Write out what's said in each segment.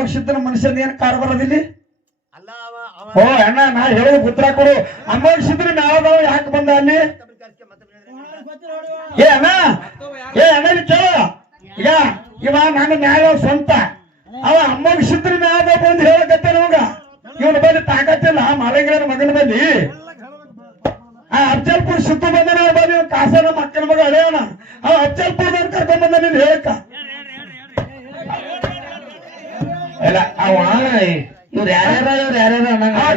ಅಮೋಕ್ಷಿತನ ಮನುಷ್ಯನ ಏನ್ ಕಾರ್ ಅವ ಓ ಅಣ್ಣ ನಾ ಹೇಳೋದು ಪುತ್ರ ಕೊಡು. ಅಮೋಕ್ಷಿತ್ರ ನಾವು ಯಾಕೆ ಬಂದ ಅಲ್ಲಿ? ಏ ಅಣ್ಣ ಏ ಅಣ್ಣ ಕೇಳ ಈಗ ಇವ ನನ್ನ ನ್ಯಾಯ ಸ್ವಂತ. ಅವ ಅಮೋಕ್ಷಿತ್ರ ನ್ಯಾಯದ ಬಂದು ಹೇಳಕತ್ತೆ ನಮಗ ಇವನ ಬಲ್ಲಿ ತಾಕತ್ತಿಲ್ಲ ಮಾಳಿಂಗರ ಮಗನ ಬಲ್ಲಿ. ಆ ಅಫ್ಜಲ್ಪುರ್ ಸುತ್ತು ಬಂದ ನಾವು ಬಲ್ಲಿ ಕಾಸನ ಮಕ್ಕಳ ಮಗ ಅಳೆಯೋಣ ಅವ ಅಂತ ಕರ್ಕೊಂಡ್ ಬಂದ ನೀನ್ ಹೇಳಕ್ಕ. ಇಲ್ಲ ಅವ ಇವ್ರು ಯಾರ್ಯಾರ ಇವ್ರು ಯಾರ್ಯಾರ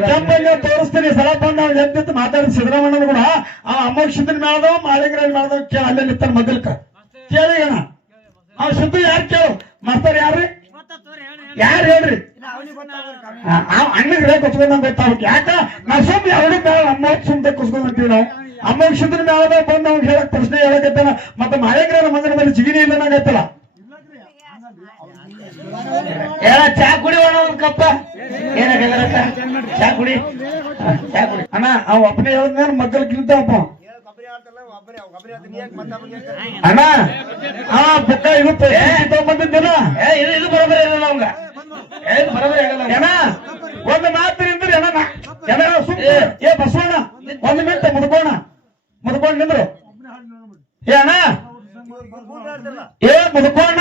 ಕೆಂಪಂಗ ತೋರಿಸ್ತೀನಿ ಸಲ ಬಂದ ಅವ್ನು ಎದ್ದಿತ್ತು ಮಾತಾಡಿದ ಸಿದ್ದರಾಮಣ್ಣನ ಕೂಡ. ಆ ಅಮೋಕ್ಷಿತನ ಮೇಳದವ ಮಾಳಿಂಗರ ಮೇಳದವ ಕೇಳ ಅಲ್ಲೇ ನಿಂತಾನ ಮೊದಲ್ಕ ಕೇಳಿ ಅಣ್ಣ. ಆ ಸುದ್ದಿ ಯಾರು ಕೇಳು? ಮಾಸ್ತರ್ ಯಾರ್ರಿ? ಯಾರು ಹೇಳ್ರಿ? ಅಣ್ಣಗೆ ಕುತ್ಕೊಂಡ್ ಗೊತ್ತಾಗುತ್ತೆ ಯಾಕ? ನಾ ಸುಮ್ ಎರಡು ಮೇಳ ಅಮ್ಮ ಸುಮ್ಮನೆ ಕುಸ್ಕೊಂಡ್ ಅಂತೀವಿ ನಾವು. ಅಮೋಕ್ಷಿತನ ಮೇಳದಾಗ ಬಂದು ಅವ್ನು ಹೇಳಕ್ ಪ್ರಶ್ನೆ ಹೇಳಕತ್ತಾನ ಮತ್ತೆ ಮಾಳಿಂಗರ ಮಗನ ಮೇಲೆ ಜಿಗಿನಿ ಇಲ್ಲ ನಂಗತ್ತಲ್ಲ ಏನ ಚಾ ಕುಡಿ ಅಣ್ಣ ಒಂದ್ ಕಪ್ಪ ಏನಾಗಲ್ಲ ರೊಕ್ಕ? ಚಾ ಕುಡಿ ಹಾ, ಚಾ ಕುಡಿ ಅಣ್ಣ ಅವ್ ಒಬ್ಬನೇ ಹೇಳಿದ್ನ ಮಕ್ಕಳಿಗಿಂತ ಒಬ್ಬ ಒಬ್ಬರೇ ಆಡ್ತಲ್ಲ ಒಬ್ಬರೇ ಒಬ್ಬರೇ ಆಡ್ತೀನಿ ನೀ ಯಾಕೆ ಮತ್ತೆ ಅವ್ನಿಗೆ ಹೇಳ್ತೀಯ? ಅಣ್ಣ ಹಾ ಬುಕ್ಕ ಇರುತ್ತೆ ತಗೊಂಬಂದಿದ್ದಿಲ್ಲ ಏ ಇದು ಇದು ಬರೋಬರಿ ಇಲ್ಲ ನಮ್ಗ ಏ ಇದು ಬರೋಬರಿ ಆಗಲ್ಲ ಏನ ಒಂದು ಮಾತು ನಿಂದ್ರಿ ಅಣ್ಣ ನಾ- ಏನ ಸುಮ್ ಏ ಬಸವಣ್ಣ ಒಂದು ಮಿನಿಟ್ ಮುದ್ಕೋಣ ಮುದ್ಕೊಂಡ್ ನಿಂದ್ರು ಏ ಅಣ್ಣ ಗುಂಡು ಆಡ್ತಿರಲ್ಲ? ಏ ಮುದ್ಕೋಣ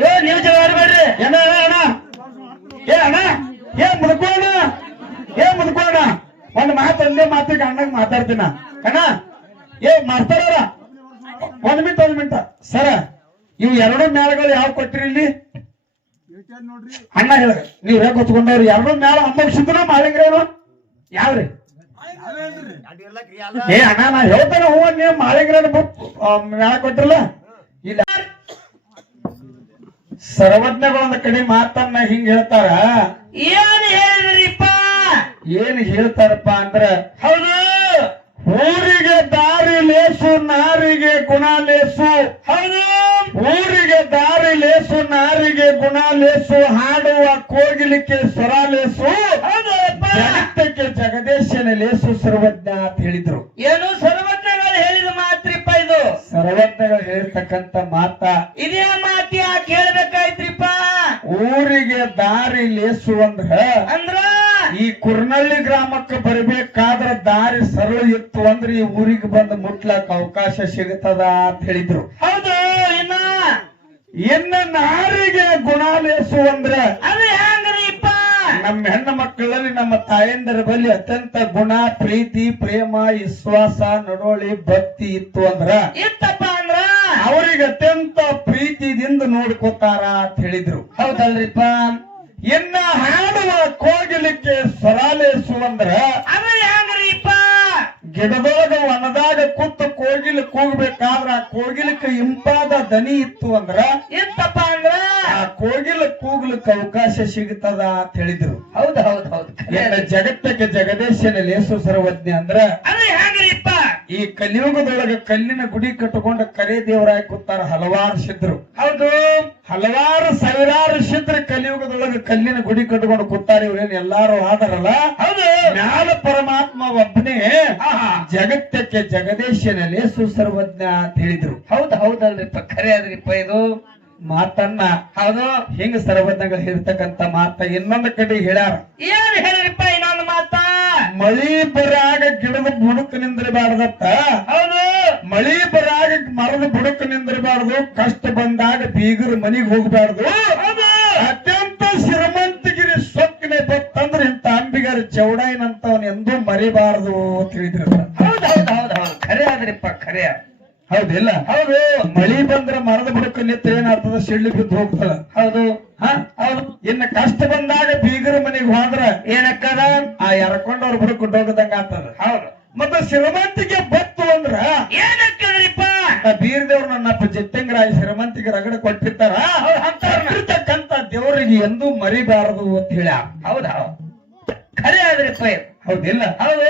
ಏ ನೀವು ಜಗಳ ಆಡ್ಬೇಡ್ರಿ ಏನ ಅಣ್ಣ ಏ ಅಣ್ಣ ಏ ಮುದ್ಕೋಣ ಏ ಮುದ್ಕೋಣ ಒಂದು ಮಾತು ಒಂದೇ ಮಾತು ಅಣ್ಣಗ್ ಮಾತಾಡ್ತೀನ. ಅಣ್ಣ ಏ ಮಾಡ್ತಾರ ಒಂದ್ ಮಿನಿಟ್ ಒಂದ್ ಮಿನಿಟ್. ಸರ ಇವು ಎರಡು ಮೇಳಗಳು ಯಾವ ಕೊಟ್ಟಿರಿ ಇಲ್ಲಿ? ಅಣ್ಣ ಹೇಳ. ನೀವ್ ಹೇಗ್ ಗೊತ್ಕೊಂಡವ್ರು? ಎರಡು ಮೇಳ ಅಂಬಕ್ಷಿದ್ರ ಯಾವ್ರಿ? ಇಲ್ಲ ಕ್ರಿಯೆ ಅಲ್ಲ. ಏ ಅಣ್ಣ ನಾ ಹೇಳ್ತಾನೆ ಹೂವ ನೀವ್ ಮಾಳಿಂಗ್ರೇನು ಮೇಳ ಕೊಟ್ಟಿರಲ್ಲ ಸರ್ವಜ್ಞಗಳೊಂದ ಕಡೆ ಮಾತನ್ನ ಹಿಂಗ್ ಹೇಳ್ತಾರ? ಏನ್ ಹೇಳಿದ್ರಿಪ್ಪ? ಏನ್ ಹೇಳ್ತಾರಪ್ಪ ಅಂದ್ರ ಹೌದು. ಊರಿಗೆ ದಾರಿ ಲೇಸು ನಾರಿಗೆ ಗುಣ ಲೇಸು. ಹೌದು. ಊರಿಗೆ ದಾರಿ ಲೇಸು ನಾರಿಗೆ ಗುಣ ಲೇಸು ಹಾಡುವ ಕೋಗಿಲಿಕ್ಕೆ ಸ್ವರ ಲೇಸು. ಜಗತ್ತಕ್ಕೆ ಜಗದೇಶನ ಲೇಸು ಸರ್ವಜ್ಞ ಅಂತ ಹೇಳಿದ್ರು. ಏನು ಸರ್ವಜ್ಞಗಳು ಹೇಳಿದ ಮಾತ್ರಿಪ್ಪ ಇದು? ಸರ್ವಜ್ಞಗಳು ಹೇಳ್ತಕ್ಕಂತ ಮಾತ ಇದೇ ಮಾತು ಯಾಕೆ ದಾರಿ ಲೇಸು ಅಂದ್ರ? ಈ ಕುರ್ನಳ್ಳಿ ಗ್ರಾಮಕ್ಕೆ ಬರಬೇಕಾದ್ರ ದಾರಿ ಸರಳ ಇತ್ತು ಅಂದ್ರೆ ಈ ಊರಿಗೆ ಬಂದು ಮುಟ್ಲಕ್ ಅವಕಾಶ ಸಿಗುತ್ತದ ಅಂತ ಹೇಳಿದ್ರು. ಹೌದು ಇನ್ನ? ಇನ್ನ ನಾರಿಗೆ ಗುಣ ಲೇಸು ಅಂದ್ರ ಅದು ಹೆಂಗ್ರಿಪ್ಪ? ನಮ್ಮ ಹೆಣ್ಣು ಮಕ್ಕಳಲ್ಲಿ ನಮ್ಮ ತಾಯಂದರ ಬಳಿ ಅತ್ಯಂತ ಗುಣ ಪ್ರೀತಿ ಪ್ರೇಮ ವಿಶ್ವಾಸ ನಡವಳಿ ಭಕ್ತಿ ಇತ್ತು ಅಂದ್ರ. ಇತ್ತಪ್ಪ ಅವರಿಗೆ ಅತ್ಯಂತ ಪ್ರೀತಿದಿಂದ ನೋಡ್ಕೋತಾರ ಅಂತ ಹೇಳಿದ್ರು. ಹೌದಲ್ರಿಪ್ಪ. ಇನ್ನ ಹಾಡುವ ಕೋಗಿಲಿಕ್ಕೆ ಸರಾಲೇಸು ಅಂದ್ರ ಅದು ಗಿಡದೊಳಗ ಒಣದಾಗ ಕೂತು ಕೋಗಿಲ್ ಕೂಗ್ಬೇಕಾದ್ರ ಆ ಕೋಗಿಲಕ್ಕೆ ಇಂಪಾದ ದನಿ ಇತ್ತು ಅಂದ್ರ ಎಂತಪ್ಪ ಅಂದ್ರ? ಆ ಕೋಗಿಲ್ ಕೂಗ್ಲಿಕ್ಕೆ ಅವಕಾಶ ಸಿಗುತ್ತದ ಅಂತ ಹೇಳಿದ್ರು. ಹೌದು ಹೌದು ಹೌದು. ಜಗತ್ತಕ್ಕೆ ಜಗದೇಶನ ಲೇಸು ಸರ್ವಜ್ಞ ಅಂದ್ರ ಅದು ಈ ಕಲಿಯುಗದೊಳಗ ಕಲ್ಲಿನ ಗುಡಿ ಕಟ್ಟಿಕೊಂಡು ಕರೆ ದೇವರಾಗಿ ಕೂತಾರ ಹಲವಾರು ಸಿದ್ರು ಹೌದು. ಹಲವಾರು ಸಾವಿರಾರು ಸಿದ್ರ ಕಲಿಯುಗದೊಳಗ ಕಲ್ಲಿನ ಗುಡಿ ಕಟ್ಟಿಕೊಂಡು ಕೂತಾರ. ಇವ್ರೇನ್ ಎಲ್ಲಾರು ಆದರಲ್ಲ ಹೌದು. ಜ್ಞಾನ ಪರಮಾತ್ಮ ಒಬ್ಬನೇ ಜಗತ್ತಕ್ಕೆ ಜಗದೇಶನಲ್ಲಿ ಸುಸರ್ವಜ್ಞ ಸರ್ವಜ್ಞ ಅಂತ ಹೇಳಿದ್ರು. ಹೌದು ಹೌದಲ್ರಿಪ್ಪ ಖರೆ ಅದ್ರಿಪ್ಪ ಇದು. ಮಾತನ್ನ ಹೌದು. ಹಿಂಗ ಸರ್ವಜ್ಞಗಳು ಹೇಳ್ತಕ್ಕಂತ ಮಾತ ಇನ್ನೊಂದು ಕಡೆ ಹೇಳ್ಯಾರ. ಏನ್ ಹೇಳಿರಿಪ್ಪ ಇನ್ನೊಂದು ಮಾತ? ಮಳಿ ಬರಾಗ ಗಿಡದ ಬುಡಕ್ ನಿಂದಿರಬಾರ್ದತ್ತ ಹೌದು. ಮಳಿ ಬರಾಗ ಮರದ ಬುಡಕ್ ನಿಂದಿರಬಾರ್ದು. ಕಷ್ಟ ಬಂದಾಗ ಬೀಗರ ಮನಿಗ್ ಹೋಗ್ಬಾರ್ದು. ಅತ್ಯಂತ ಶ್ರೀಮಂತಗಿರಿ ಸೊಕ್ಕಿನ ಬತ್ತಂದ್ರೆ ಇಂತ ಅಂಬಿಗರ ಚೌಡಾಯಿನಂತವನ್ ಎಂದೂ ಮರಿಬಾರದು ಅಂತ ಹೇಳಿದ್ರು ಹೌದು ಹೌದು ಹೌದು ಹೌದು. ಖರೆ ಆದ್ರಿಪ್ಪ ಖರೆ. ಹೌದಿಲ್ಲ? ಹೌದು. ಮಳಿ ಬಂದ್ರೆ ಮರದ ಬುಡಕ ನಿಂತ ಏನಾಗ್ತದ? ಸಿಳ್ಳಿ ಬಿದ್ದು ಹೋಗ್ತದ. ಹೌದು. ಹ? ಇನ್ನ ಕಷ್ಟ ಬಂದಾಗ ಬೀಗರ ಮನೆಗೆ ಹೋದ್ರ ಏನಕ್ಕದ? ಆ ಎರ್ಕೊಂಡವ್ರ ಬರ ಕೊಟ್ಟೋಗದಂಗ ಆತದ ಹೌದು. ಮತ್ತೆ ಶ್ರೀಮಂತಿಗೆ ಬತ್ತು ಅಂದ್ರ ಏನಕ್ಕದ್ರಿಪ್ಪ ಬೀರದೇವ್ರು ನನ್ನಪ್ಪ ಜಿತ್ತಂಗರಾಯ ಶ್ರೀಮಂತಿಗೆ ರಗಡ ಕೊಟ್ಟಿರ್ತಾರ. ಅಂತಕ್ಕಂತ ದೇವರಿಗೆ ಎಂದೂ ಮರಿಬಾರದು ಅಂತ ಹೇಳ ಹೌದಾ ಹೌದು? ಖರೆ ಆದ್ರಿಪ್ಪ. ಹೌದಿಲ್ಲ? ಹೌದು.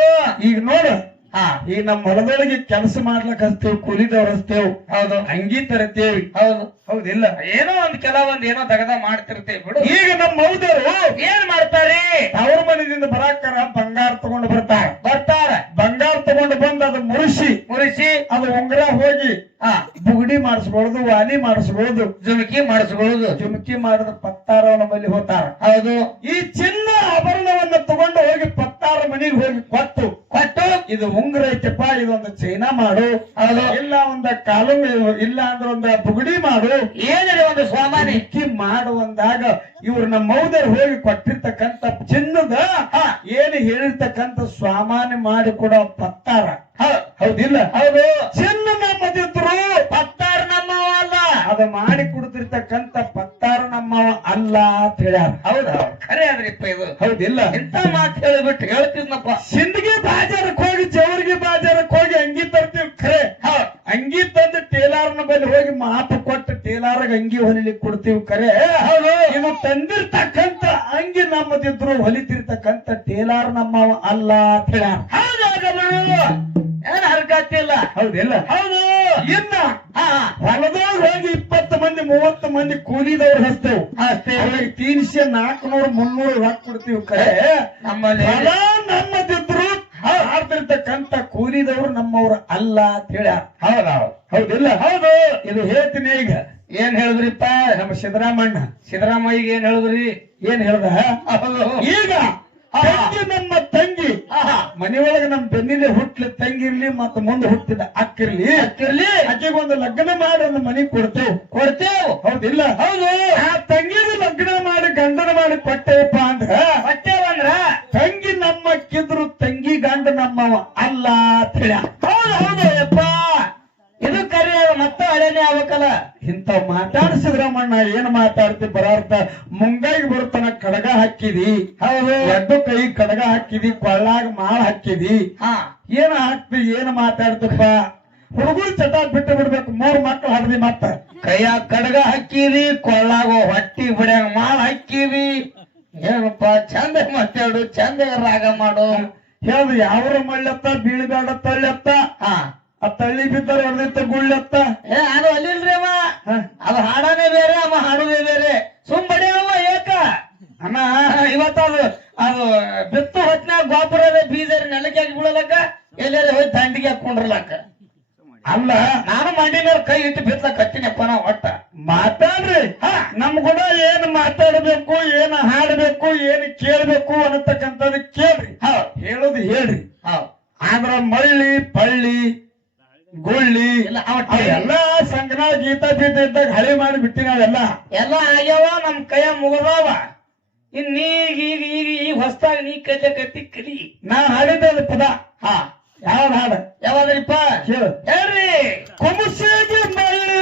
ಈಗ ನೋಡು ಹಾ. ಈ ನಮ್ಮ ಹೊಲದೊಳಗೆ ಕೆಲಸ ಮಾಡ್ಲಕ್ ಹಸ್ತೇವ್ ಕೂಲಿದವ್ರ ಹಚ್ತೇವ್ ಹೌದು. ಅಂಗಿ ತರತೇವಿ ಹೌದು ಹೌದಿಲ್ಲ ಏನೋ ಒಂದ್ ಕೆಲವೊಂದ್ ಏನೋ ತಗದ ಮಾಡ್ತಿರ್ತೇವೆ ಬಿಡು. ಈಗ ನಮ್ಮ ಮೌದರು ಏನ್ ಮಾಡ್ತಾರೆ? ಅವ್ರ ಮನೆಯಿಂದ ಬರಾಕರ ಬಂಗಾರ ತಗೊಂಡು ಬರ್ತಾರ. ಬರ್ತಾರ. ಬಂಗಾರ ತಗೊಂಡು ಬಂದು ಅದು ಮುರಿಸಿ ಮುರಿಸಿ. ಅದು ಉಂಗ್ರ ಹೋಗಿ ಆ ಬುಗುಡಿ ಮಾಡಿಸ್ಕೊಳ್ಳೋದು ವಾಲಿ ಮಾಡಿಸ್ಕೊಳ್ಳೋದು ಜುಮಕಿ ಮಾಡಿಸ್ಕೊಳ್ಳೋದು ಜುಮಕಿ ಮಾಡಿದ ಪತ್ತಾರ ನಮ್ಮಲ್ಲಿ ಹೋತಾರ ಹೌದು. ಈ ಚಿನ್ನ ಆಭರಣವನ್ನ ತಗೊಂಡು ಹೋಗಿ ಪತ್ತಾರ ಮನೆಗೆ ಹೋಗಿ ಕೊಟ್ಟು ಕೊಟ್ಟು ಇದು ಉಂಗುರ ಐತಪ್ಪ ಇದೊಂದು ಚೈನಾ ಮಾಡು. ಇಲ್ಲ ಒಂದ ಕಾಲು ಇಲ್ಲ ಅಂದ್ರೆ ಒಂದ ಬುಗುಡಿ ಮಾಡು. ಏನಿದೆ ಒಂದು ಸ್ವಾಮಾನಿ? ಮಾಡು ಮಾಡುವಂದಾಗ ಇವ್ರ ನಮ್ಮ ಮೌದರ್ ಹೋಗಿ ಕೊಟ್ಟಿರ್ತಕ್ಕಂತ ಚಿನ್ನದ ಏನು ಹೇಳಿರ್ತಕ್ಕಂತ ಸ್ವಾಮಾನಿ ಮಾಡಿ ಕೊಡೋ ಪತ್ತಾರ ಹೌದಿಲ್ಲ? ಹೌದು. ಚಿನ್ನ ನಮ್ಮದಿದ್ರು ಪತ್ತಾರ ಅದು ಮಾಡಿ ಕೊಡ್ತಿರ್ತಕ್ಕಂತ ಪತ್ತಾರ ನಮ್ಮ ಅಲ್ಲ ಅಂತ ಹೇಳ್ಯಾರ. ಹೌದು ಖರೆ ಅದ್ರಿಪ್ಪ ಇದು ಹೌದಿಲ್ಲ? ಇಂತ ಮಾತು ಹೇಳಿಬಿಟ್ಟು ಹೇಳ್ತಿದ್ನಪ್ಪ. ಸಿಂದಗಿ ಬಾಜಾರಕ್ಕೆ ಹೋಗಿ ಜವರಿಗೆ ಬಾಜಾರಕ್ಕೆ ಹೋಗಿ ಅಂಗಿ ತರ್ತೀವಿ ಖರೆ. ಅಂಗಿ ತಂದು ಟೇಲರ್ನ ಬಳಿ ಹೋಗಿ ಮಾತು ಕೊಟ್ಟು ಟೇಲರ್ಗೆ ಅಂಗಿ ಹೊಲಿಲಿಕ್ಕೆ ಕೊಡ್ತೀವಿ ಖರೆ. ಹೌದು. ಇದು ತಂದಿರ್ತಕ್ಕಂತ ಅಂಗಿ ನಮ್ಮದಿದ್ರು ಹೊಲಿತಿರ್ತಕ್ಕಂತ ಟೇಲರ್ ನಮ್ಮವ ಅಲ್ಲ ಅಂತ ಹೇಳ್ಯಾರ. ಹೌದು. ಏನ್ ಹರ್ಕತ್ತಿಲ್ಲ ಹೌದಿಲ್ಲ? ಹೌದು. ಇನ್ನ ಹೊಲದಾಗ ಹೋಗಿ ಇಪ್ಪತ್ತು ಮಂದಿ ಮೂವತ್ತು ಮಂದಿ ಕೂಲಿದವ್ರು ಹಸ್ತೇವು ಅವ್ರಿಗೆ ತೀನ್ಸೆ ನಾಲ್ಕುನೂರು ಮುನ್ನೂರು ರೊಕ್ಕ ಕೊಡ್ತೀವಿ ಖರೆ ನಮ್ಮಲ್ಲಿ. ಹೊಲ ನಮ್ಮದಿದ್ರು ಆಡ್ತಿರ್ತಕ್ಕಂತ ಕೂಲಿದವ್ರು ನಮ್ಮವ್ರು ಅಲ್ಲ ಅಂತ ಹೇಳ ಹೌದಾ ಹೌದಿಲ್ಲ? ಹೌದು. ಇದು ಹೇಳ್ತೀನಿ ಈಗ. ಏನ್ ಹೇಳಿದ್ರಿಪ್ಪ? ನಮ್ಮ ಸಿದ್ದರಾಮಣ್ಣ. ಸಿದ್ದರಾಮಯ್ಯ ಏನ್ ಹೇಳಿದ್ರಿ? ಏನ್ ಹೇಳ್ದ? ಈಗ ನಮ್ಮ ತಂಗಿ. ಮನೆಯೊಳಗೆ ನಮ್ ಬೆನ್ನಿಲೆ ಹುಟ್ಲಿ ತಂಗಿರ್ಲಿ ಮತ್ತೆ ಮುಂದೆ ಹುಟ್ಟಿದ ಅಕ್ಕಿರ್ಲಿ ಅಕ್ಕಿರ್ಲಿ. ಅಕ್ಕಿಗೆ ಒಂದು ಲಗ್ನ ಮಾಡಿ ಒಂದು ಮನೆ ಕೊಡ್ತೇವ್. ಕೊಡ್ತೇವ್. ಹೌದಿಲ್ಲ? ಹೌದು. ಆ ತಂಗಿದ ಲಗ್ನ ಮಾಡಿ ಗಂಡನ ಮಾಡಿ ಕೊಟ್ಟೇವಪ್ಪ ಅಂದ್ರ? ಕೊಟ್ಟೇವಂದ್ರ ತಂಗಿ ನಮ್ಮ ಕಿದ್ರು ತಂಗಿ ಗಂಡ ನಮ್ಮವ ಅಲ್ಲ ಅಂತ ಇಂತ ಮಾತಾಡ್ಸಿದ್ರಮ್ಮಣ್ಣ ಏನ್ ಮಾತಾಡ್ತಿ ಬರಾರ್ಥ ಮುಂಗೈಗೆ ಬರ್ತನ ಕಡಗ ಹಾಕಿದಿ. ಹೌದು. ಎರಡು ಕೈ ಕಡಗ ಹಾಕಿದಿ ಕೊಳ್ಳಾಗ ಮಾಳ ಹಾಕಿದಿ. ಹಾ. ಏನ್ ಹಾಕ್ತಿ ಏನ್ ಮಾತಾಡ್ತಪ್ಪ? ಹುಡುಗರು ಚಟ ಬಿಟ್ಟು ಬಿಡ್ಬೇಕು ಮೂರ್ ಮಕ್ಳು ಹಡ್ದಿ ಮತ್ತ. ಕೈಯಾಗ ಕಡಗ ಹಾಕಿರಿ ಕೊಳ್ಳಾಗ ಹೊಟ್ಟಿ ಬಿಡ್ಯಾಗ ಮಾಲ್ ಹಾಕಿರಿ ಏನಪ್ಪ ಚಂದ ಮಾತಾಡು ಚಂದ ರಾಗ ಮಾಡು. ಹೇಳ್ದು ಯಾವ್ರ ಮಳ್ಳತ್ತ ಬೀಳ್ಬೇಡ ತಳ್ಳತ್ತ? ಹಾ. ಆ ತಳ್ಳಿ ಬಿದ್ದರೆ ಹೊಡೆದಿತ್ತ ಗುಳ್ಳತ್ತ? ಏ ಅದು ಅಲ್ಲಿಲ್ರಿ ಅವ? ಅದು ಹಾಡನೇ ಬೇರೆ ಅವ ಹಾಡುದೇ ಬೇರೆ. ಸುಮ್ ಬಡಿ ಅವ ಏಕ. ಅಣ್ಣ ಇವತ್ತದು ಅದು ಅದು ಬಿತ್ತು ಹೊತ್ನಾಗ ಗೋಪುರ ಬೀಜ ನೆಲಕ್ಕೆ ಹಾಕಿ ಬೀಳಲಕ್ಕ ಎಲ್ಲಾರ ಹೋಗಿ ದಂಡಿಗೆ ಹಾಕೊಂಡ್ರಲಕ್ಕ ಅಲ್ಲ ನಾನು ಮಂಡಿನ ಕೈ ಇಟ್ಟು ಬಿತ್ತಲಕ್ಕ ಹತ್ತಿನಪ್ಪ ನಾ ಒಟ್ಟ. ಮಾತಾಡ್ರಿ. ನಮ್ ಕೂಡ ಏನ್ ಮಾತಾಡ್ಬೇಕು ಏನ್ ಹಾಡ್ಬೇಕು ಏನ್ ಕೇಳ್ಬೇಕು ಅನ್ನತಕ್ಕಂಥದ್ದು ಕೇಳ್ರಿ. ಹಾ ಹೇಳೋದು ಹೇಳ್ರಿ. ಹ ಆದ್ರ ಮಳ್ಳಿ ಪಳ್ಳಿ ಗುಳ್ಳಿ ಎಲ್ಲ ಸಂಗನ ಗೀತಾ ಗೀತ ಇದ್ದಾಗ ಹಳೆ ಮಾಡಿ ಬಿಟ್ಟಿ ನಾವೆಲ್ಲ ಎಲ್ಲ ಆಗ್ಯಾವ ನಮ್ ಕೈಯ ಮುಗದಾವ. ಇನ್ ಈಗ ಈಗ ಈಗ ಈಗ ಹೊಸ್ದಾಗಿ ನೀ ಕತೆ ಕತ್ತಿ ಕಲಿ. ನಾ ಹಾಡಿದ್ದೆ ಅದು ಪದ. ಹಾ. ಯಾವ್ದು ಹಾಡ? ಯಾವ್ದ್ರಿಪ್ಪ? ಹೇಳು. ಹೇಳ್ರಿ. ಕುಮಸಿಗೆ ಮಳ್ಳಿ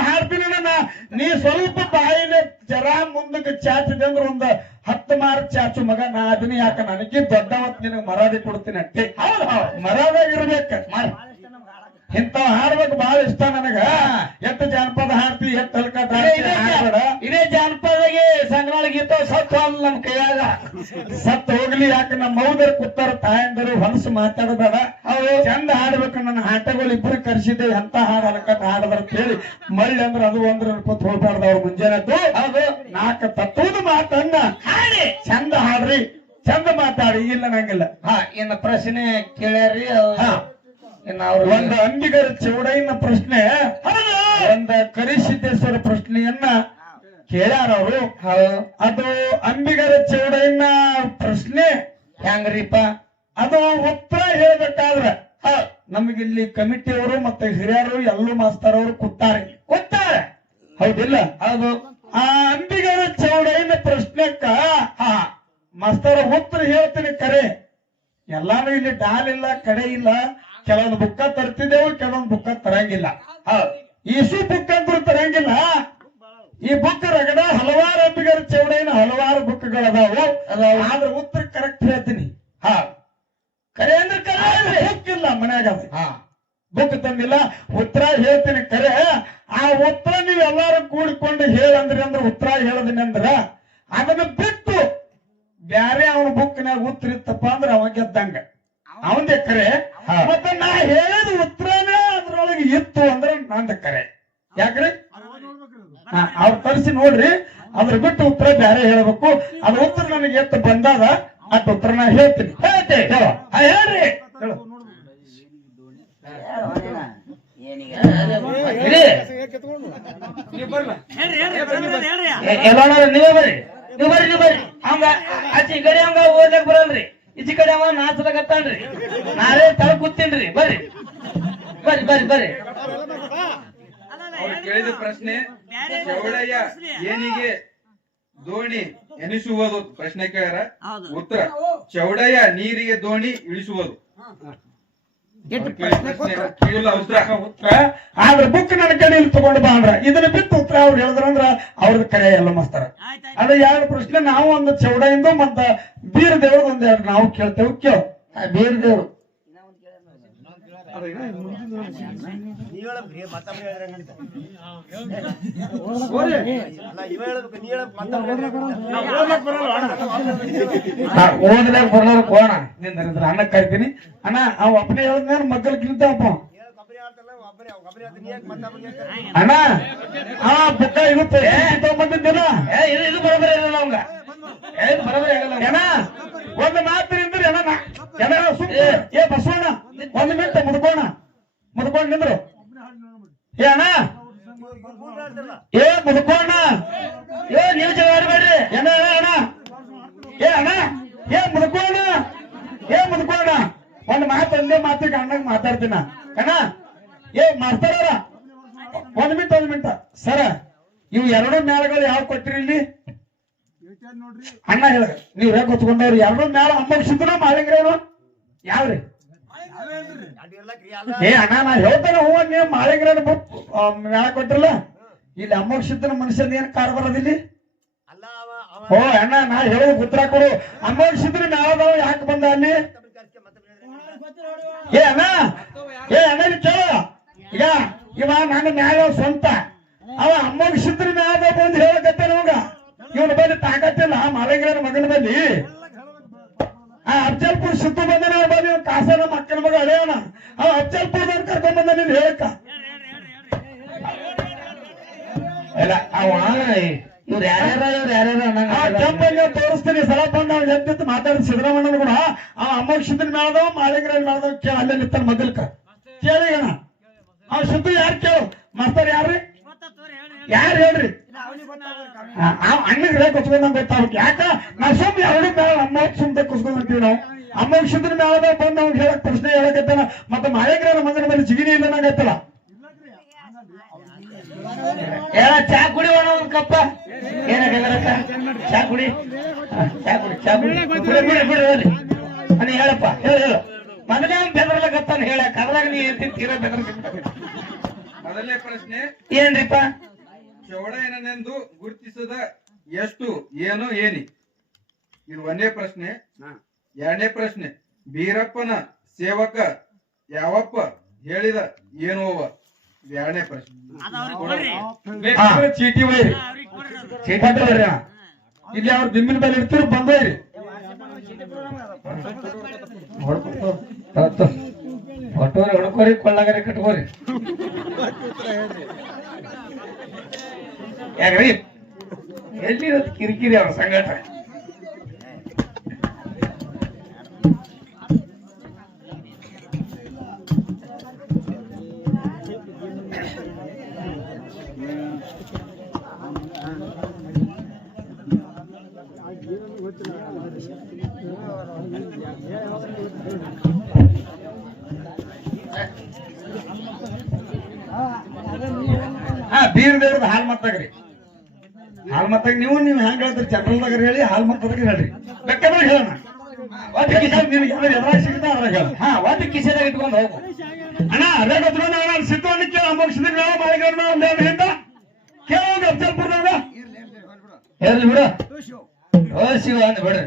ಹಾಡ್ತೀನಿ ನೀ ಸ್ವಲ್ಪ ಬಾಯಿನ ಜರ ಮುಂದಕ್ಕೆ ಚಾಚಿದೆ ಅಂದ್ರೆ ಒಂದು ಹತ್ತು ಮಾರು ಚಾಚು ಮಗ. ನಾ ಅದನ್ನ ಯಾಕ ನನಗೆ ದೊಡ್ಡವತ್ ನಿನಗೆ ಮರಾದಿ ಕೊಡ್ತೀನಿ ಅಟ್ಟೆ ಹೌದು ಹೌದು. ಮರಾದಾಗ ಇರ್ಬೇಕ ಇಂಥ ಹಾಡ್ಬೇಕು ಬಹಳ ಇಷ್ಟ ನನಗ. ಎತ್ತ ಜಾನಪದ ಹಾಡ್ತಿ ಎತ್ತ ಇದೇ ಜಾನಪದಗೆ ಸಂಗ್ರಾಳ ಗೀತ ಸತ್ತು ಅಲ್ಲ ನಮ್ ಕೈಯಾಗ. ಸತ್ ಹೋಗ್ಲಿ ಯಾಕೆ ನಮ್ಮ ಮೌದರ್ ಕುತ್ತಾರ ತಾಯಂದರು ಹೊಲಸು ಮಾತಾಡಬೇಡ ಅವ್ರು ಚಂದ ಹಾಡ್ಬೇಕು ನನ್ನ ಆಟಗಳು ಇಬ್ಬರು ಕರ್ಸಿದ್ದೆ ಎಂತ ಹಾಡು ಹಲಕಟ್ ಹಾಡದ್ರ ಕೇಳಿ. ಮಳ್ಳಿ ಅಂದ್ರೆ ಅದು ಒಂದ್ರ ಅನ್ಕೋತ ಹೋಗ್ಬಾರ್ದು ಅವ್ರ ಮುಂಜಾನೆದ್ದು. ಅದು ನಾಲ್ಕು ತತ್ವದ ಮಾತನ್ನ. ಹಾಡಿ. ಚಂದ ಹಾಡ್ರಿ ಚಂದ ಮಾತಾಡಿ ಇಲ್ಲ ನಂಗಿಲ್ಲ. ಹಾ ಇನ್ನು ಪ್ರಶ್ನೆ ಕೇಳ್ಯಾರಿ ಒಂದು ಅಂಬಿಗರ ಚೌಡಯ್ಯನ ಪ್ರಶ್ನೆ. ಒಂದು ಕರಿಸಿದ್ದೇಶ್ವರ ಪ್ರಶ್ನೆಯನ್ನ ಕೇಳ್ಯಾರ ಅವರು. ಅದು ಅಂಬಿಗರ ಚೌಡಯ್ಯನ ಪ್ರಶ್ನೆ. ಹೆಂಗ್ರಿಪ್ಪ? ಅದು ಉತ್ತರ ಹೇಳ್ಬೇಕಾದ್ರ. ನಮಗಿಲ್ಲಿ ಕಮಿಟಿಯವರು ಮತ್ತೆ ಹಿರಿಯರು ಎಲ್ಲೂ ಮಾಸ್ತರ್ ಅವರು ಕೂತಾರೆ. ಕೊಟ್ಟಾರೆ ಹೌದಿಲ್ಲ? ಅದು ಆ ಅಂಬಿಗರ ಚೌಡಯ್ಯನ ಪ್ರಶ್ನೆಕ್ಕ ಮಾಸ್ತರ ಉತ್ತರ ಹೇಳ್ತೀನಿ ಕರೆ. ಎಲ್ಲಾನು ಇಲ್ಲಿ ಡಾಲ್ ಇಲ್ಲ ಕಡೆ ಇಲ್ಲ. ಕೆಲವೊಂದು ಬುಕ್ಕ ತರ್ತಿದ್ದೇವು ಕೆಲವೊಂದು ಬುಕ್ಕ ತರಂಗಿಲ್ಲ. ಈಸು ಬುಕ್ ಅಂದ್ರೂ ತರಂಗಿಲ್ಲ. ಈ ಬುಕ್ ರಗಡ ಹಲವಾರು ಅಂಬಿಗರ ಚೌಡಯ್ಯನ ಹಲವಾರು ಬುಕ್ಗಳದಾವು ಅದಾವು. ಆದ್ರೆ ಉತ್ತರ ಕರೆಕ್ಟ್ ಹೇಳ್ತೀನಿ. ಹಾ ಕರೆ ಅಂದ್ರೆ ಕರೆ ಅಂದ್ರೆ ಹೆಚ್ಚಿಲ್ಲ ಮನ್ಯಾಗ ಅದು. ಹಾ. ಬುಕ್ ತಂದಿಲ್ಲ. ಉತ್ತರ ಹೇಳ್ತೀನಿ ಕರೆ. ಆ ಉತ್ತರ ನೀವು ಎಲ್ಲಾರು ಕೂಡಿಕೊಂಡು ಹೇಳಂದ್ರಿ ಅಂದ್ರೆ ಉತ್ತರ ಹೇಳದಿನಿ ಅಂದ್ರ ಅದನ್ನ ಬಿಟ್ಟು ಬ್ಯಾರೆ ಅವನ ಬುಕ್ನಾಗ ಉತ್ತರ ಇತ್ತಪ್ಪ ಅಂದ್ರೆ ಅವ ಗೆದ್ದಂಗ. ಅವಂದೇ ಕರೆ. ಮತ್ತ ನಾ ಹೇಳಿದ ಉತ್ತರನೇ ಅದ್ರೊಳಗೆ ಇತ್ತು ಅಂದ್ರೆ ನಂದ ಕರೆ. ಯಾಕ್ರಿ? ಅವ್ರ ತರಿಸಿ ನೋಡ್ರಿ. ಅದ್ರ ಬಿಟ್ಟು ಉತ್ತರ ಬೇರೆ ಹೇಳ್ಬೇಕು. ಅದ್ರ ಉತ್ತರ ನನಗೆ ಎತ್ತು ಬಂದಾಗ ಅಟ್ ಉತ್ತರ ನಾ ಹೇಳ್ತೀನಿ. ಹೇಳ್ತೆ ಆ, ಹೇಳ್ರಿ. ಹೇಳು. ಇರಿ. ಎ- ಎಲ್ಲೋಣರು ನೀವೇ ಬರ್ರಿ. ನೀವು ಬರ್ರಿ ನೀವು ಬರ್ರಿ. ಹಂಗ ಆಚೆ ಈ ಕಡೆ ಹಂಗ ಓದ್ಲಕ್ ಬರಲ್ರಿ. ಈಚೆ ಕಡೆ ಅವ ನಾಚಲಕತ್ತಾನ್ರಿ ನಾರೇ ತಳ ಕೂತೀನ್ರಿ ಬರ್ರಿ. ಬರ್ರಿ ಬರ್ರಿ ಬರ್ರಿ. ಅವ್ರು ಕೇಳಿದ ಪ್ರಶ್ನೆ ಚೌಡಯ್ಯ ಏನಿಗೆ ದೋಣಿ ಎನಿಸುವುದು? ಪ್ರಶ್ನೆ ಕೇಳ್ಯಾರ. ಉತ್ತರ ಚೌಡಯ್ಯ ನೀರಿಗೆ ದೋಣಿ ಇಳಿಸುವುದು. ಆದ್ರ ಬುಕ್ ನನ್ನ ಕಡೆಯಲ್ಲಿ ತಗೊಂಡು ಬಾ ಅಂದ್ರ ಇದನ್ನ ಬಿಟ್ಟು ಉತ್ತರ ಅವ್ರು ಹೇಳಿದ್ರಂದ್ರ ಅವ್ರದ್ದು ಕರೆ ಎಲ್ಲ ಮಸ್ತಾರ. ಅದ ಎರಡು ಪ್ರಶ್ನೆ ನಾವು ಒಂದು ಚೌಡಯಿಂದ ಮತ್ತ ಬೀರ್ ದೇವ್ರದ್ ಒಂದ್ ಎರಡು ನಾವು ಕೇಳ್ತೇವೆ ಕೇಳ. ಬೀರ್ ದೇವ್ರು ನೀವ್ ಹೇಳ್ಬೇಕ್ರಿ ಮತ್ತೊಬ್ರು ಹೇಳಿದ್ರೆ ಹೆಂಗಂತ? ಅಲ್ಲ ಇವ ಹೇಳ್ಬೇಕು ನೀ ಹೇಳ್ಬೇಕು ಮತ್ತೊಬ್ರು ಹೇಳಿದ್ರೆ ನಾ ಓದ್ಲಾಕ ಬರ್ಲಾರ ಕೋಣ ನಿಂದ್ರ ಅಣ್ಣ ಕರಿತೀನಿ ಅಣ್ಣ ಅವ್ ಒಬ್ಬನೇ ಹೇಳಿದ್ಮೇಲೆ ಮಕ್ಕಳು ಕಿಲ್ತಾವಪ್ಪ ಹೇಳಕ್ ಒಬ್ಬನೇ ಹೇಳ್ತಾರಲ್ಲ, ಒಬ್ಬನೇ ಒಬ್ಬನೇ ಹೇಳ್ತಾನೆ, ನೀ ಯಾಕ್ ಮತ್ತೊಬ್ರಿಗೆ ಹೇಳ್ತೀರಿ? ಅಣ್ಣ ಆ ಬುಕ್ಕ ಇರುತ್ತೆ ತಗೊಂಬಂದಿದ್ದೇನ ಏ ಇದು ಇದು ಬರೋಬರಿ ಇರಲ್ಲ ಅವಂಗ ಏ ಇದು ಬರೋಬರಿ ಆಗಲ್ಲ ಅವಂಗ. ಏನ ಒಂದು ಮಾತು ನಿಂದ್ರಿ ಅಣ್ಣ ನಾ- ಏನ ಸುಮ್ನೆ ಏ ಬಸವಣ್ಣ ಒಂದು ಮಿನಿಟ್ ಮುದ್ಕೋಣ ಮುದ್ಕೊಂಡ್ ನಿಂದ್ರು ಏ ಅಣ್ಣ. ಏ ಮುದ್ಕೋಣ ಏ ನೀವು ಜಗಳ ಆಡ್ಬೇಡ್ರಿ ಏನ ಅಣ್ಣ ಏ ಅಣ್ಣ. ಏ ಮುದ್ಕೋಣ ಏ ಮುದ್ಕೋಣ ಒಂದ್ ಮಾತು ಒಂದೇ ಮಾತು ಅಣ್ಣಗ್ ಮಾತಾಡ್ತೀನ. ಅಣ್ಣ, ಏ ಮಾಡ್ತಾರ ಒಂದ್ ಮಿನಿಟ್ ಒಂದ್ ಮಿನಿಟ್ ಸರ, ಇವು ಎರಡು ಮ್ಯಾಳಗಳು ಯಾವ ಕೊಟ್ಟಿರಿ ಇಲ್ಲಿ? ಅಣ್ಣ ಹೇಳ ನೀವ್ ಹೇಗೆ ಕೊತ್ಕೊಂಡವ್ರಿ ಎರಡು ಮ್ಯಾಲ ಅಮ್ಮಕ್ಷಿದ್ರು ಮಾಳಿಂಗ್ರೇನು? ಯಾವ್ರಿ. ಏ ಅಣ್ಣ ನಾ ಹೇಳ್ತೇನೆ ಹೂವ ನೀವು ಮಾಳಿಂಗ್ರೇನ ಮ್ಯಾಲ ಕೊಟ್ಟಿರಲ್ಲ? ಇಲ್ಲಿ ಅಮ್ಮಕ್ಷಿದ್ರ ಮನುಷ್ಯನ ಏನ್ ಕಾರ ಬರೋದಿಲ್ಲಿ ಓ ಅಣ್ಣ ನಾ ಹೇಳೋದು ಉತ್ತರ ಕೊಡು. ಅಮ್ಮಕ್ಷಿದ್ರ ನಾವು ಯಾಕೆ ಬಂದ ಅಲ್ಲಿ? ಏ ಅಣ್ಣ ಏ ಅಣ್ಣ ಕೇಳು ಈಗ ಇವ ನನ್ನ ಮ್ಯಾಲ ಸ್ವಂತ. ಅವ ಅಮ್ಮಕ್ಷಿದ್ರ ಮ್ಯಾಲ ಬಂದು ಹೇಳಕತ್ತೆ ನಮಗ ಇವನ ಬಲ್ಲಿ ತಾಕತ್ತಿಲ್ಲ ಮಾಳಿಂಗ್ರೇನ ಮಗನ ಬಲ್ಲಿ. ಆ ಅಜ್ಜಲ್ಪುರ್ ಸಿದ್ದು ಬಂದನ ಇವ್ನ್ ಕಾಸನ ಮಕ್ಕಳ ಮಗ ಅಳೆಯೋಣ. ಆ ಅಫಜಲ್ಪುರ್ ನಾನು ಕರ್ಕೊಂಡ್ ಬಂದ ನೀನ್ ಹೇಳಕ. ಇಲ್ಲ ಅವ ಇವ್ರು ಯಾರ್ಯಾರ ಇವ್ರು ಯಾರ್ಯಾರ ಆ ಕೆಂಪಂಗ ತೋರಿಸ್ತೀನಿ ಸಲ ಬಂದ ಅವ್ನು ಎದ್ದಿತ್ತು ಮಾತಾಡಿದ ಸಿದ್ದರಾಮಣ್ಣನ ಕೂಡ. ಆ ಅಮೋಕ್ಷಿದ್ರ ಮ್ಯಾಲದವ ಮಾಳಿಂಗ್ರೇನ್ ಮಾಡ್ದೋ ಕೇಳ ಅಲ್ಲೇ ನಿಂತಾನ ಮೊದಲ್ಕ ಕೇಳಿ ಅಣ್ಣ. ಆ ಶುದ್ಧ ಯಾರು ಕೇಳು? ಮಾಸ್ತಾರ ಯಾರ್ರಿ? ಯಾರು ಹೇಳ್ರಿ? ಅಣ್ಣಗೆ ರೇಟ್ ಕುಸ್ಕೊಂಡ್ ಗೊತ್ತಾಗ್ಬೇಕು ಯಾಕ? ನಾ ಸುಮ್ ಮೇಲೆ ಮೇಳ ಅಮ್ಮ ಸುಮ್ಮನೆ ಕುಸ್ಕೊಂಡ್ಬಿಡ್ತೀವಿ ನಾವು. ಅಮ್ಮ ಶಿದ್ರ ಮೇಳದ ಬಂದು ಅವ್ನು ಹೇಳಕ್ ಪ್ರಶ್ನೆ ಹೇಳಕತ್ತಾನ ಮತ್ತೆ ಮಳೆಗ್ರ ಮಗನ ಮೇಲೆ ಜಿಗಿನಿ ಇಲ್ಲ ನಂಗೈತಲ್ಲ ಏ ಚಾ ಕುಡಿ ಒಂದು ಒಂದ್ ಕಪ್ಪ. ಏನಾಗಲ್ಲಕ್ಕ ಚಾ ಕುಡಿ. ಚಾ ಕುಡಿ ಚಾ ಕುಡಿ. ಬಿಡಿ ಬಿಡಿ ಬಿಡಿ ಹೋಗ್ಲಿ ನೀ ಹೇಳಪ್ಪ ಹೇಳು ಹೇಳು. ಮಗನೇ ಅವ್ನ್ ಬೆದರ್ಲಕತ್ತಾನ ಹೇಳ ಕರ್ದಾಗ ನೀ ಏನ್ ತೀರಾ ಬೆದರ್ ಮೊದಲನೇ ಪ್ರಶ್ನೆ ಏನ್ರಿಪ್ಪ? ಚೌಡಯ್ಯನೆಂದು ಗುರುತಿಸದ ಎಷ್ಟು ಏನು ಏನಿ? ಇದು ಒಂದೇ ಪ್ರಶ್ನೆ. ಎರಡನೇ ಪ್ರಶ್ನೆ ಬೀರಪ್ಪನ ಸೇವಕ ಯಾವಪ್ಪ ಹೇಳಿದ ಏನು ಅವ? ಇದು ಎರಡನೇ ಪ್ರಶ್ನೆ. ಬೇಕಾದ್ರೆ ಚೀಟಿ ಬೈರಿ ಚೀಟಿ ಅಣ್ಣ. ಇಲ್ಲಿ ಅವ್ರ ದಿಮ್ಮಿನ ಮೇಲೆ ಇರ್ತೀರಿ ಬಂದ್ರಿ ಹೊಡ್ಕೋರಿ ಹೊಡ್ಕೋರಿ ಕೊಳ್ಳಗರಿ ಕಟ್ಕೋರಿ. ಯಾಕ್ರಿ ಎಲ್ಲಿ ಇವತ್ತು ಕಿರಿಕಿರಿ ಅವ್ರ ಸಂಘಟ? ಬೀರ್ ದೇವ್ರದ್ದು ಹಾಲ್ ಮಾತಾಗ್ರಿ ಹೇಳ್ತೀರಿ ಜನರಲ್ದಾಗ ಹೇಳಿ ಹಾಲ್ ಮತ್ತದಾಗ ಹೇಳ್ರಿ. ಬೇಕಾದ್ರೆ ಹೇಳೋಣ. ಒಂದು ಕಿಶನ್ ನಿಮ್ಗೆ ಯಾವ್ದು ಎದುರಾಗ ಸಿಗುತ್ತೆ ಅದ್ರಾಗ ಹೇಳ. ಹಾ ಇಟ್ಕೊಂಡು ಹೋಗು. ಅಣ್ಣ ಅದೇ ಕೇಳ ಮುಗಿಸಿದ್ರೆ ನಾವು ಕೇಳೋದು ಅಫ್ಜಲ್ಪುರದಾಗ ಹೇಳಿ ಬಿಡು. ಓ ಶಿವ ಅಂದ್ ಬಿಡ್ರಿ.